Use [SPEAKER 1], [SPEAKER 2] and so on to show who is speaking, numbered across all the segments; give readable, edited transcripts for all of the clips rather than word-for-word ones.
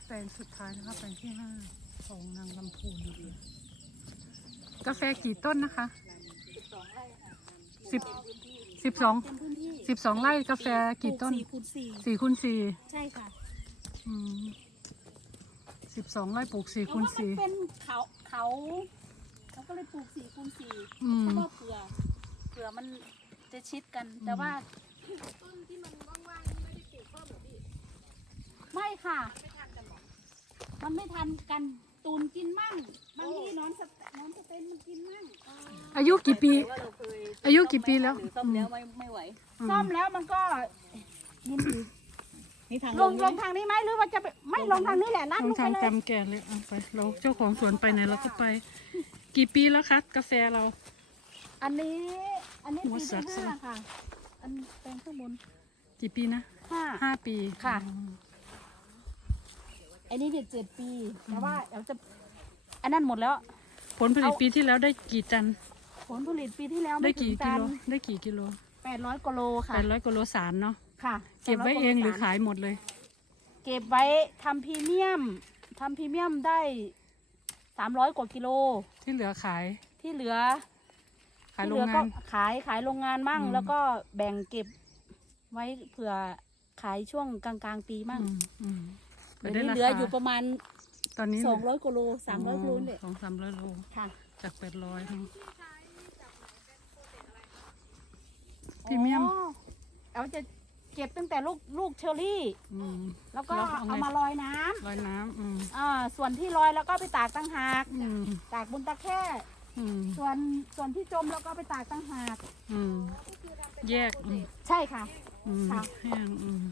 [SPEAKER 1] แปลงสุดท้ายนะคะแปลงที่5ของนางลำพูนกาแฟกี่ต้นนะคะ12 ไร่กาแฟกี่ต้น4 คูณ 4
[SPEAKER 2] ใช่ค่ะ
[SPEAKER 1] 12 ไร่ปลูก4 คูณ 4
[SPEAKER 2] เป็นเขาก็เลยปลูก4 คูณ 4เพราะว่าเผื่อมันจะชิดกันแต่ว่าต้นที่มันว่างๆนี่ไม่ได้ปลูกเพิ่มหรอพี่ไม่ค่ะมันไม่ทันกันตูนกินมั่งบางทีนอนสเต็นมันกินมั่ง
[SPEAKER 1] อายุกี่ปีแล้ว
[SPEAKER 2] ซ่อมแล้วไม่ไหวซ่อมแล้วมันก็ลงทางนี้ไหมหรือว่าจะไม่ลงทางนี้แหละลัดลงไปเลย
[SPEAKER 1] ทางจำแก่เลยเอาไปเราเจ้าของสวนไปไหนเราก็ไปกี่ปีแล้วคะกาแฟเรา
[SPEAKER 2] อันนี้ปีที่5ค่ะอันแปลงข้างบน
[SPEAKER 1] กี่ปีนะ5 ปี
[SPEAKER 2] ค่ะอันนี้7 ปีแต่ว่าเดี๋ยวจะอันนั้นหมดแล้ว
[SPEAKER 1] ผลผลิตปีที่แล้วได้กี่ตัน
[SPEAKER 2] ผลผลิตปีที่แล้ว
[SPEAKER 1] ได้กี่กิโล
[SPEAKER 2] 800 กว่าโลค่ะ
[SPEAKER 1] 800 กว่าโลสารเนาะ
[SPEAKER 2] ค่ะ
[SPEAKER 1] เก็บไว้เองหรือขายหมดเลย
[SPEAKER 2] เก็บไว้ทำพรีเมียมได้300 กว่ากิโล
[SPEAKER 1] ที่เหลือขาย
[SPEAKER 2] โรงงานขายโรงงานมั่งแล้วก็แบ่งเก็บไว้เผื่อขายช่วงกลางปีมั่งเดี๋ยวนี้เหลืออยู่ประมาณ
[SPEAKER 1] ตอนนี้
[SPEAKER 2] 200 กว่าโล300 กิโลเนี่ย
[SPEAKER 1] 200-300 โล
[SPEAKER 2] ค่ะ
[SPEAKER 1] จาก800พรีเมียม
[SPEAKER 2] เอาจะเก็บตั้งแต่ลูกเชอร์รี่แล้วก็เอามาลอยน้ำส่วนที่ลอยแล้วก็ไปตากตั้งหากตากบนตะแคร่ส่วนที่จมแล้วก็ไปตากตั้งหาก
[SPEAKER 1] แยก
[SPEAKER 2] ใช่ค่ะ
[SPEAKER 1] แห้ง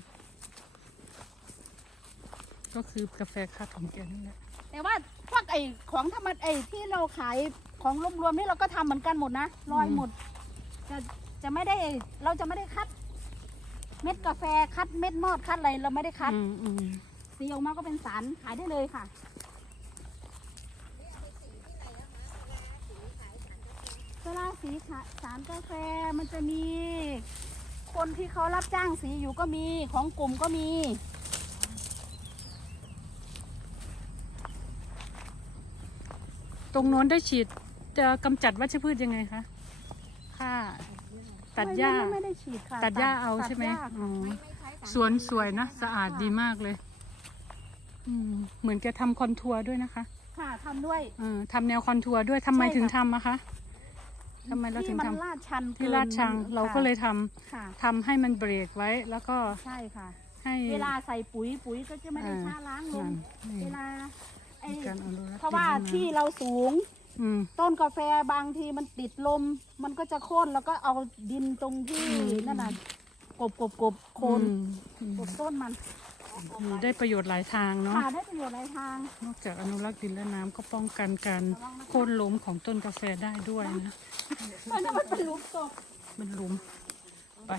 [SPEAKER 1] ก็คือกาแฟคัดของแกนี่แหละ
[SPEAKER 2] แต่ว่าพวกของธรรมดาที่เราขายของรวมๆนี่เราก็ทำเหมือนกันหมดนะลอยหมดจะไม่ได้เราจะไม่ได้คัดเม็ดกาแฟคัดเม็ดมอดคัดอะไรเราไม่ได้คัดสีออกมาก็เป็นสารขายได้เลยค่ะเวลาสีสารกาแฟมันจะมีคนที่เขารับจ้างสีอยู่ก็มีของกลุ่มก็มี
[SPEAKER 1] ตรงโน้นได้ฉีดจะกำจัดวัชพืชยังไงคะค่าตัดหญ้า
[SPEAKER 2] ไม่ได้ฉีดค่ะ
[SPEAKER 1] ตัดหญ้าเอาใช่ไหมสวนสวยนะสะอาดดีมากเลยเหมือนแกทำคอนทัวร์ด้วยนะคะ
[SPEAKER 2] ค่ะทำด้วย
[SPEAKER 1] ทำแนวคอนทัวร์ด้วยทำไมถึงทำอะคะทำไมเราถึงทำที่ลาดชังเราก็เลยทำให้มันเบรกไว้แล้วก็
[SPEAKER 2] ใช่ค่ะ
[SPEAKER 1] ให้
[SPEAKER 2] เวลาใส่ปุ๋ยก็จะไม่ได้ช้าล้างลงเวลาเพราะว่าที่เราสูงต้นกาแฟบางทีมันติดลมมันก็จะโค่นแล้วก็เอาดินตรงที่นั่นน่ะกบโคนกบต้นมัน
[SPEAKER 1] ได้ประโยชน์หลายทางเนาะ
[SPEAKER 2] ได้ประโยชน์หลายทาง
[SPEAKER 1] นอกจากอนุรักษ์ดินและน้ำก็ป้องกันการโค่นล้มของต้นกาแฟได้ด้วยนะ
[SPEAKER 2] มันเป็นหลุมตก
[SPEAKER 1] มันหลุมไป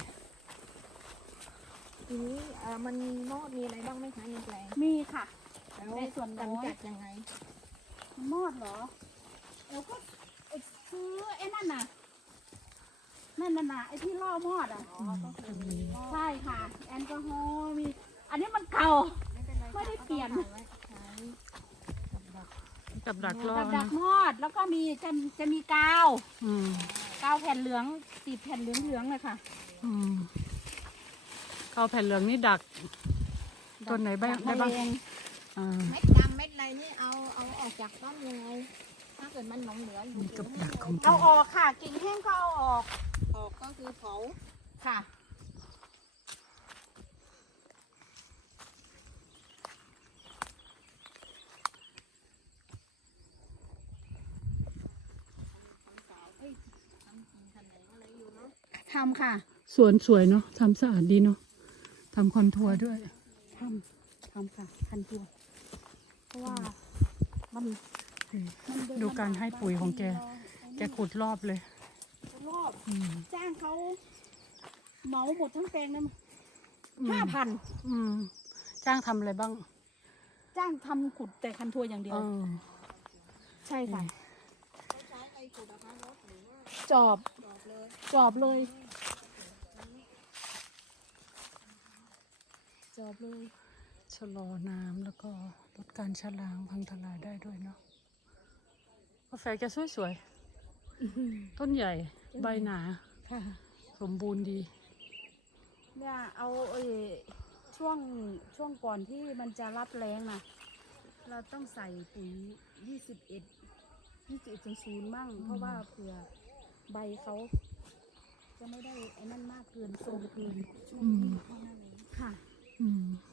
[SPEAKER 3] ทีนี้มันมีมอดมีอะไรบ้างไหมคะในแปลง
[SPEAKER 2] มีค่ะ
[SPEAKER 3] ในส่วนกำจัดยังไง
[SPEAKER 2] มอดเหรอก็คือไอ้นั่นน่ะไอ้ที่ล่อมอดใช่ค่ะแอลกอฮอล์มีอันนี้มันเก่าไม่ได้เปลี่ยน
[SPEAKER 1] กับดักล่อ
[SPEAKER 2] ดักมอดแล้วก็มีจะมีกาวแผ่นเหลืองติดแผ่นเหลืองเลยค่ะ
[SPEAKER 1] กาวแผ่นเหลืองนี่ดักต้นไหนบ้างได้บ้าง
[SPEAKER 3] เม็ดดำเม็ดอะไรนี่เอาออกจากต้นยังไงถ้าเกิดมันหลงเหลืออยู่
[SPEAKER 1] กับดักของ
[SPEAKER 2] เอาออกค่ะกิ่งแห้งก็เอาออก
[SPEAKER 3] ก็คือเผา
[SPEAKER 2] ค่ะทำค่ะ
[SPEAKER 1] สวนสวยเนาะทำสะอาดดีเนาะทำคอนทัวร์ด้วย
[SPEAKER 2] ทำค่ะคอนทัวร์เพราะว่ามัน
[SPEAKER 1] ดูการให้ปุ๋ยของแกขุดรอบเลย
[SPEAKER 2] จ้างเขาเหมาหมดทั้งแปลงนั้น5,000
[SPEAKER 1] จ้างทำอะไรบ้าง
[SPEAKER 2] จ้างทำขุดแต่คันทัวร์อย่างเดียวใช่ค่ะจอบเลย
[SPEAKER 1] ชะลอน้ำแล้วก็ลดการชะล้างพังทลายได้ด้วยเนาะกาแฟแกสวยๆต้นใหญ่ใบหนา
[SPEAKER 2] ค่ะ
[SPEAKER 1] สมบูรณ์ดี
[SPEAKER 2] เนี่ยเอาช่วงก่อนที่มันจะรับแรงนะเราต้องใส่ปุ๋ย21.0มั่งเพราะว่าเผื่อใบเขาจะไม่ได้ไอ้นั่นมากเกินโทรมเกินช่วงที่เท่านั้นเองค่ะ
[SPEAKER 1] อืม